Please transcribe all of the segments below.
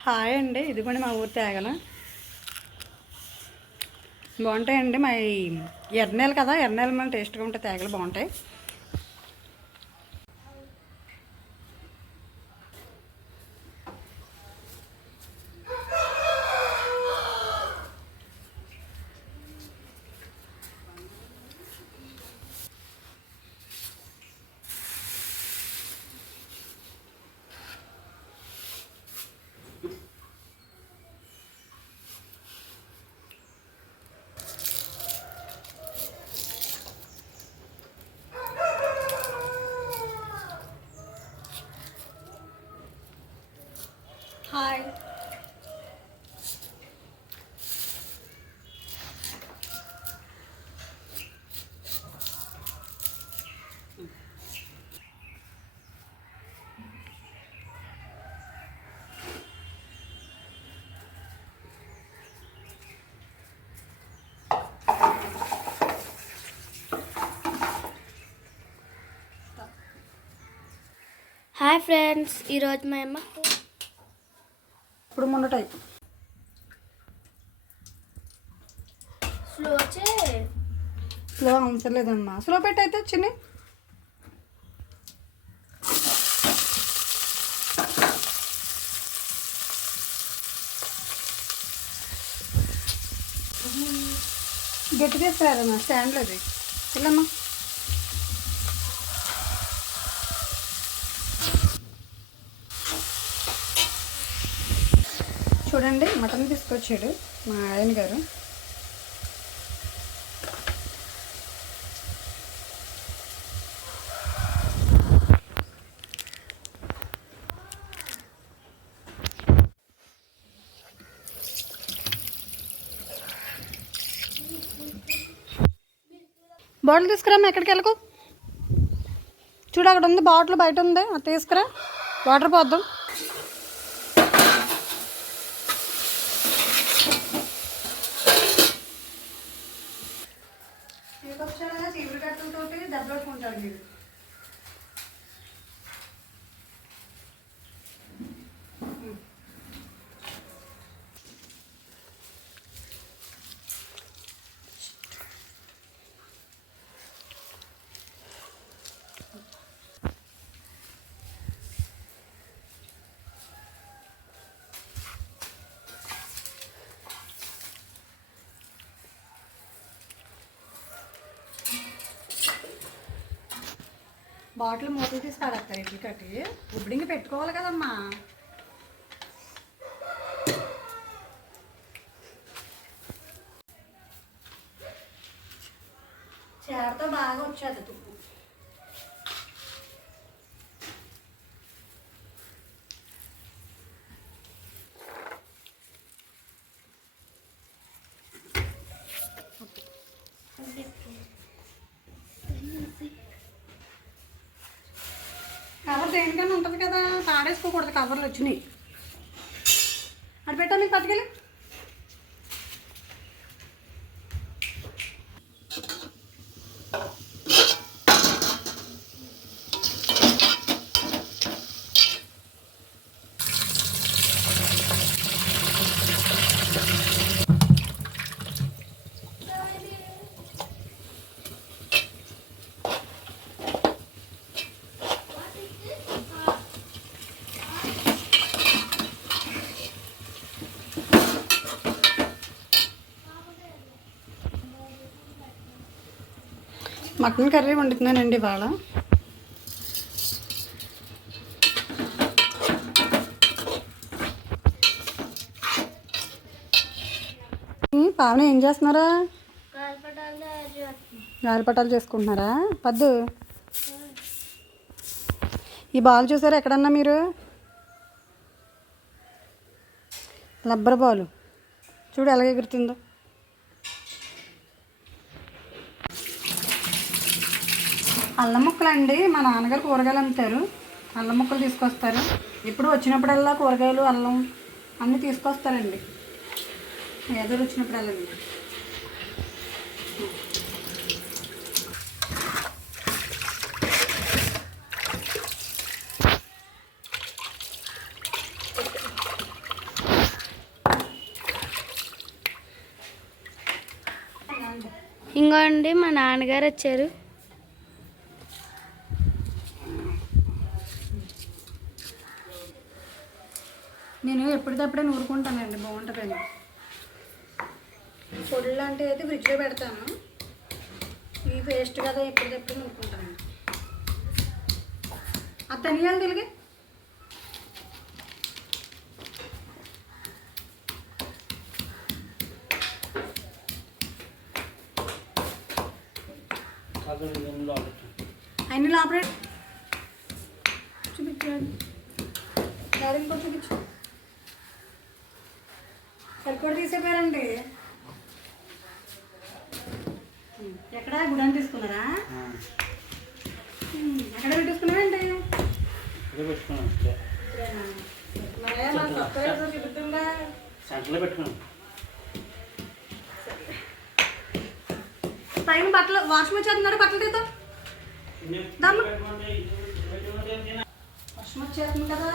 Hi అండి ఇదిగోండి మా ఊరు తేగల. బాగుంటాయండి మా ఎర్రనేలు కదా ఎర్రనేలు మన టేస్ట్గా ఉంటాయి తేగలు బాగుంటాయి హాయ్ హాయ్ ఫ్రెండ్స్ ఈరోజు మా అమ్మ. ఇప్పుడు మొన్న టైప్ స్లో చే స్లో అవసరం లేదమ్మా. స్లో పెట్టి అయితే చిన్ని. గట్టి తీసుకురారమ్మా స్టాండ్లో అది వెళ్ళమ్మా. చూడండి మటన్ తీసుకొచ్చాడు మా ఆయన గారు. బాటిల్ తీసుకురామ్మా ఎక్కడికి వెళ్ళకు? చూడు అక్కడ ఉంది బాటిల్ బయట ఉంది. అది తీసుకురా. వాటర్ పోద్దాం. దెబ్బలాడుకుంటాడు మీరు బాటిల్ మూతలు తీసి పడేస్తారు ఇడ్లీ కట్టి. ఉబ్బడింగి పెట్టుకోవాలి కదమ్మా. చేరతో బాగా వచ్చేది తుప్పు. కదా పాడేసుకోకూడదు కవర్లు వచ్చినాయి. అటు పెట్టా మీకు పట్టుకెళ్ళి. మటన్ కర్రీ వండుతున్నానండి ఇవాళ. పావన ఏం చేస్తున్నారా? గాలిపటాలు చేసుకుంటున్నారా? పద్దు. ఈ బాల్ చూసారా ఎక్కడన్నా మీరు? Rubber ball. చూడు ఎలాగ ఎగురుతుందో. అల్లం ముక్కలు అండి మా నాన్నగారు కూరగాయలు అమ్ముతారు. అల్లం ముక్కలు తీసుకొస్తారు. ఇప్పుడు వచ్చినప్పుడల్లా కూరగాయలు అల్లం అన్నీ తీసుకొస్తారండి. ఎదురు వచ్చినప్పుడల్లా. ఇంకో అండి మా నాన్నగారు వచ్చారు. ఎప్పటికప్పుడే నూరుకుంటానండి బాగుంటుందండి పొడి లాంటివి అయితే ఫ్రిడ్జ్లో పెడతాను. ఈ పేస్ట్ కదా ఎప్పటికప్పుడు నూరుకుంటానండి. ఆ ధనియాలు తిరిగి. అన్ని లోపలే చూపించండి డైరెక్ట్ కూడా చూపించు. సరిపడి తీసేపారండి? ఎక్కడ? గుడాన్ని తీసుకున్నారా? ఎక్కడ పెట్టేసుకున్నారండి సెంటర్లో. పెట్టుకున్నాం. పైన బట్టలు వాష్ వచ్చేస్తున్నాడు బట్టలు తీద్దాం. వర్షం వచ్చేస్తుంది కదా.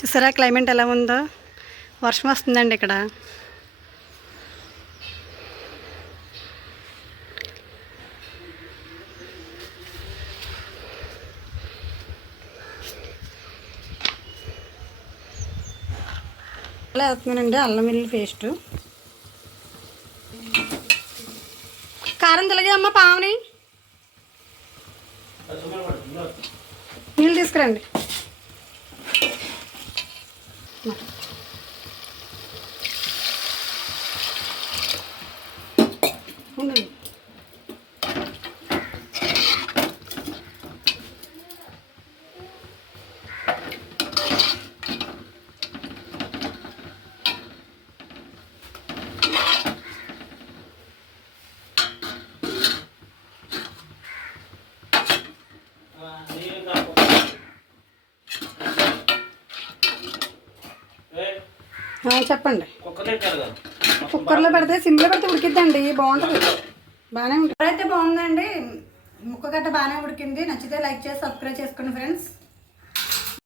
చూసారా? క్లైమేట్ ఎలా ఉందో? వర్షం వస్తుందండి ఇక్కడ. అలా వేస్తున్నానండి అల్లం వెల్లుల్లి పేస్టు. కారం తెలిగే అమ్మ పావుని. నీళ్ళు తీసుకురండి. 那好嘞 చెప్పండి. కుక్కర్లో పెడితే సిమ్లో పెడితే ఉడికిద్దండి బాగుంటుంది. బాగానే ఉంటుంది. అయితే బాగుందండి. ముక్క గట్ట బాగానే ఉడికింది. నచ్చితే లైక్ చేసి సబ్స్క్రైబ్ చేసుకోండి ఫ్రెండ్స్.